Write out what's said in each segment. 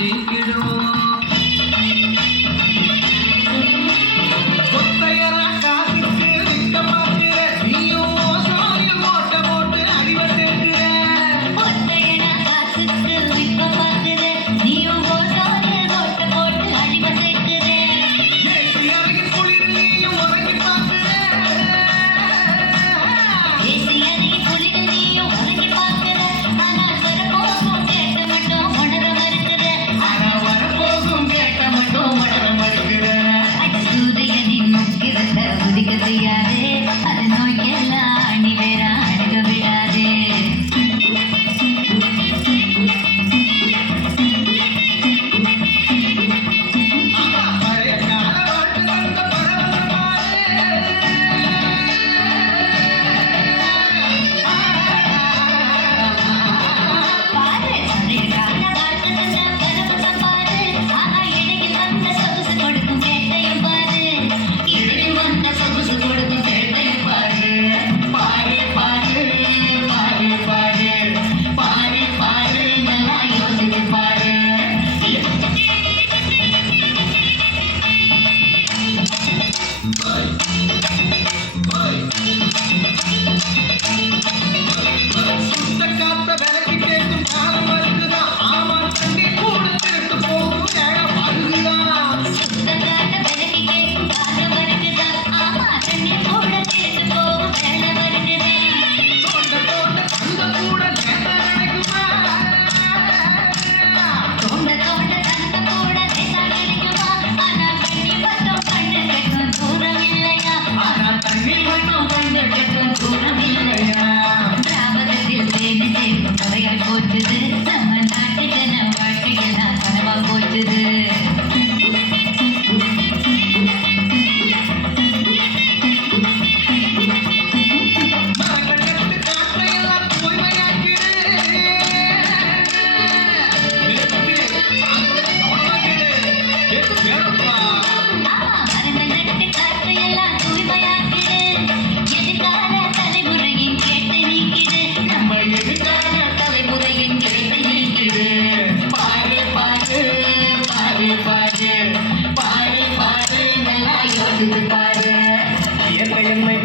You.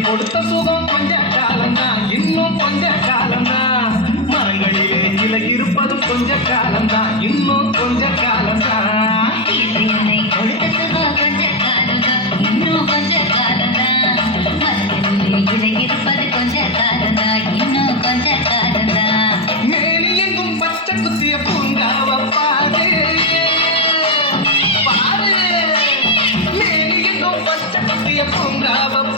கொடுத்த சுகம் கொஞ்ச காலம் தான் இன்னும் கொஞ்ச காலம் தான் மரங்களிலே இலை இருப்பதும் கொஞ்ச கிராமம்